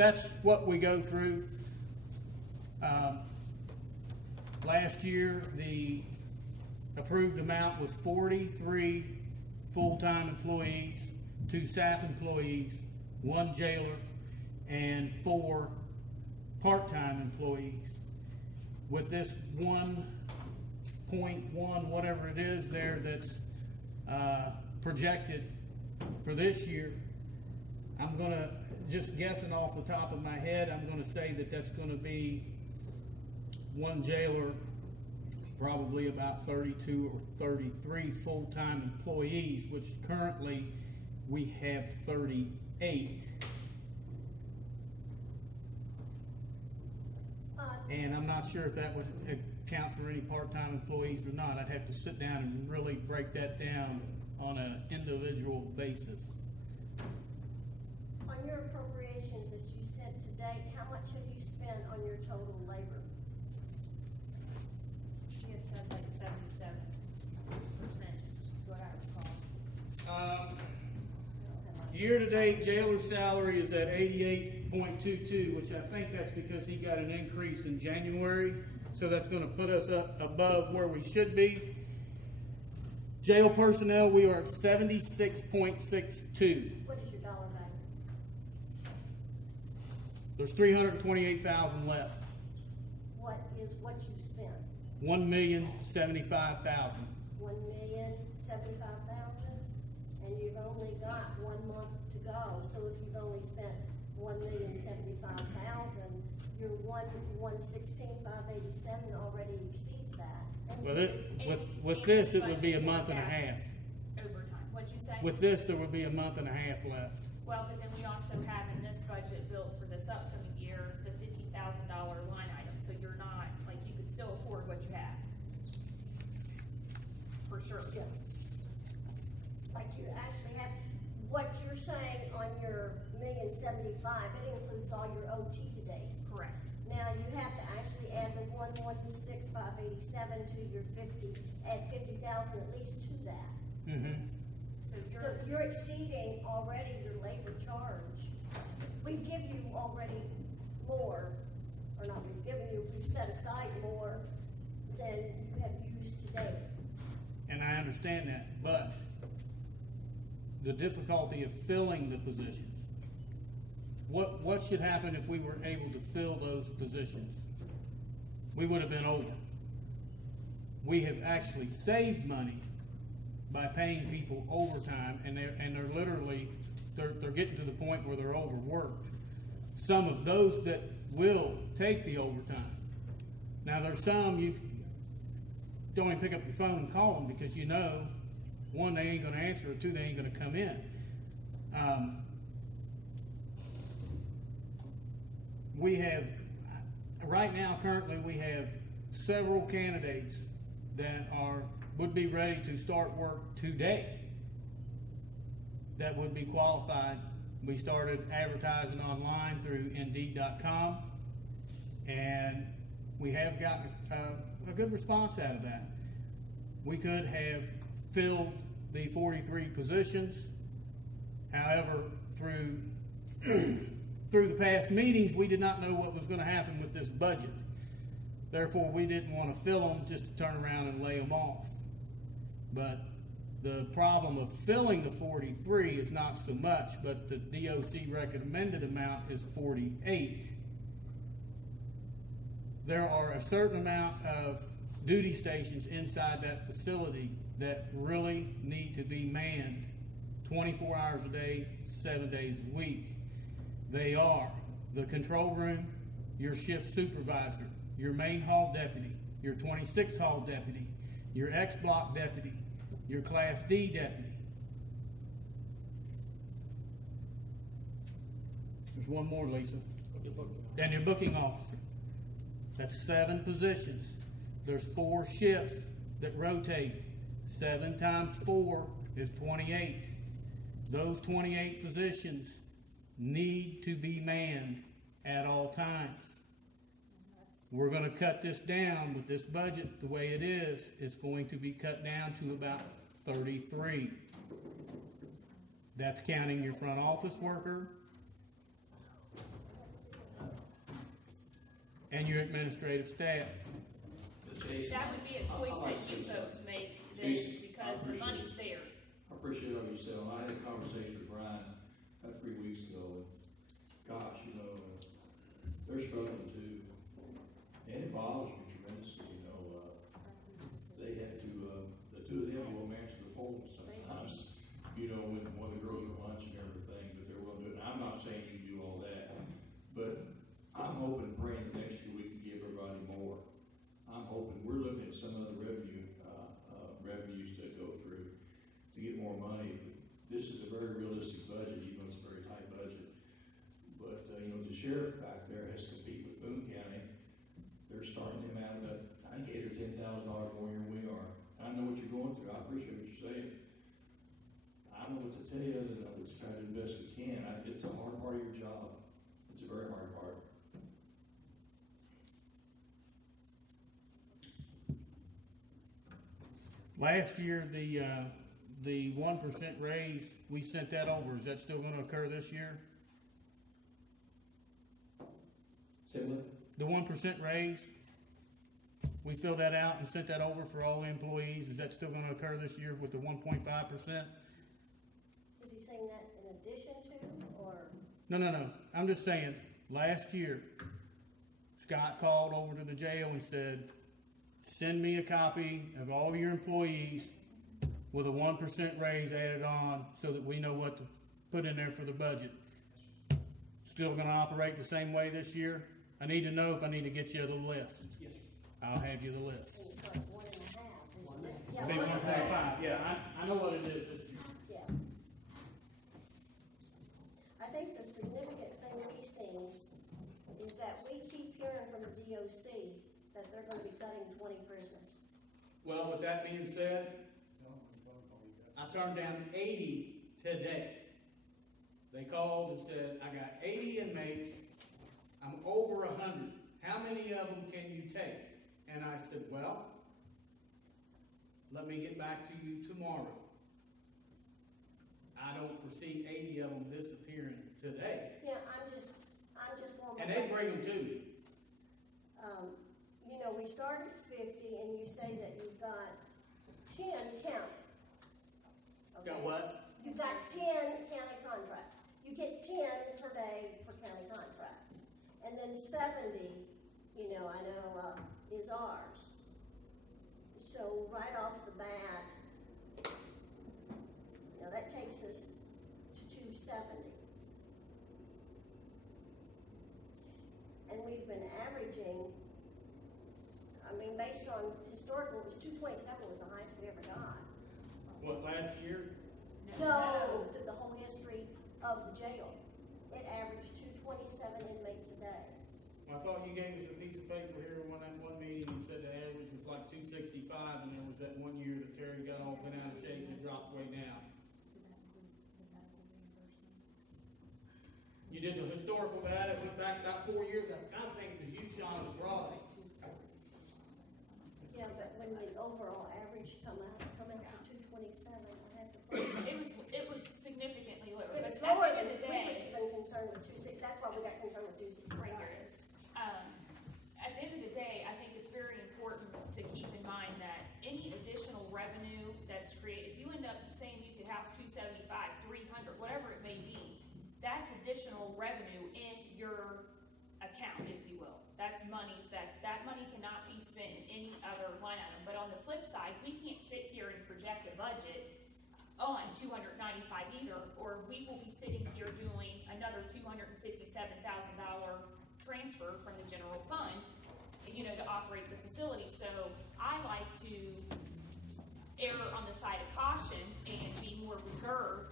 that's what we go through. Last year, the approved amount was 43 full-time employees, 2 SAP employees, 1 jailer, and 4 part-time employees. With this 1.1, whatever it is there that's projected for this year, I'm going to, just guessing off the top of my head, I'm going to say that that's going to be 1 jailer, probably about 32 or 33 full-time employees, which currently we have 38. And I'm not sure if that would account for any part-time employees or not. I'd have to sit down and really break that down on an individual basis. On your appropriations that you said to date, how much have you spent on your total labor? She had said like 77%, is what I recall. Year-to-date jailer's salary is at 88.22, which I think that's because he got an increase in January. So that's going to put us up above where we should be. Jail personnel, we are at 76.62. What is your dollar value? There's 328,000 left. What is what you spent? 1,075,000. 1,075,000, and you've only got 1 month to go. So if you've only spent 1,075,000, your 116,587 already exceeds that. With this, it would be a month and a half. Overtime. What'd you say? With this, there would be a month and a half left. Well, but then we also have in this budget built for this upcoming year the $50,000 line item. So you're not, like, you could still afford what you have. For sure. Yeah. Like you actually have, what you're saying on your 1,075,000, it includes all your OT today. Correct. Now you have to actually add the 116,587 to your 50, add 50,000 at least to that. Mm-hmm. So So you're exceeding already your labor charge. We've given you already more, or not we've given you, we've set aside more than you have used today. And I understand that, but the difficulty of filling the positions. What should happen if we were able to fill those positions? We would have been over. We have actually saved money by paying people overtime, and they're literally getting to the point where they're overworked. Some of those that will take the overtime. Now there's some you don't even pick up your phone and call them because you know, 1, they ain't going to answer, or 2, they ain't going to come in. We have, right now, currently, we have several candidates that would be ready to start work today that would be qualified. We started advertising online through Indeed.com, and we have gotten a good response out of that. We could have filled the 43 positions. However, through the past meetings, we did not know what was going to happen with this budget. Therefore, we didn't want to fill them just to turn around and lay them off. But the problem of filling the 43 is not so much, but the DOC recommended amount is 48. There are a certain amount of duty stations inside that facility that really need to be manned 24 hours a day, 7 days a week. They are the control room, your shift supervisor, your main hall deputy, your 26 hall deputy, your X block deputy, your Class D deputy. There's one more, Lisa. And your booking officer. That's 7 positions. There's 4 shifts that rotate. 7 times 4 is 28. Those 28 positions need to be manned at all times. We're going to cut this down with this budget the way it is. It's going to be cut down to about 33. That's counting your front office worker, and your administrative staff. That would be a choice that you folks make then, because the money's there. I appreciate all you said. I had a conversation with Brian about 3 weeks ago, and gosh, they're struggling too, and it bothers me tremendously. They had to, the two of them will answer the phone sometimes. When one of the girls are lunch and everything, but they're willing to do it. And I'm not saying you do all that, but I'm hoping and praying that next year we can give everybody more. I'm hoping we're looking at some other revenues to go through to get more money. But this is a very realistic budget, even though it's a very tight budget. But the sheriff back there has to compete with Boone County. They're starting them out at I think $8,000 or $10,000 more than we are. I know what you're going through. I appreciate what you're saying. I don't know what to tell you other than I would try to do the best we can. It's a hard part of your job. It's a very hard part. Last year, the 1% raise, we sent that over. Is that still going to occur this year? Say what? The 1% raise, we filled that out and sent that over for all the employees. Is that still going to occur this year with the 1.5%? Is he saying that in addition to, or? No. I'm just saying, last year, Scott called over to the jail and said, send me a copy of all your employees with a 1% raise added on so that we know what to put in there for the budget. Still going to operate the same way this year? I need to know if I need to get you the list. Yes. I'll have you the list. It's like 1.5, isn't it? Yeah, Say 1.5. Yeah, I know what it is this year. Yeah. I think the significant thing we've seen is that we keep hearing from the DOC that they're going to be cutting 20 prisoners. Well, with that being said, I turned down 80 today. They called and said, I got 80 inmates. I'm over 100. How many of them can you take? And I said, well, let me get back to you tomorrow. I don't foresee 80 of them disappearing today. Yeah, I'm just going. And they bring them to me. We started at 50, and you say that you've got 10 county. Okay. Got what? You've got 10 county contracts. You get 10 per day for county contracts. And then 70, I know, is ours. So right off the bat, that takes us to 270. And we've been averaging, based on historical, it was 227 was the highest we ever got. What, last year? No, through the whole history of the jail. It averaged 227 inmates a day. Well, I thought you gave us a piece of paper here in that one meeting and said the average was like 265, and there was that one year that Terry got all bent out of shape and it dropped way down. You did the historical data, it went back about 4 years. I think it was you, Sean, that brought it. Yeah, but when the overall average come out to 227, I have to put It was significantly lower. it was But lower at than the end of the we was day, even concerned with 26. That's why we got concerned with 265. right here it is. At the end of the day, I think it's very important to keep in mind that any additional revenue that's created, if you end up saying you could house 275, 300, whatever it may be, that's additional revenue in your account, if you will. That's monies that money cannot be spent in any other line item. But on the flip side, we can't sit here and project a budget on 295 either, or we will be sitting here doing another $257,000 transfer from the general fund, to operate the facility. So I like to err on the side of caution and be more reserved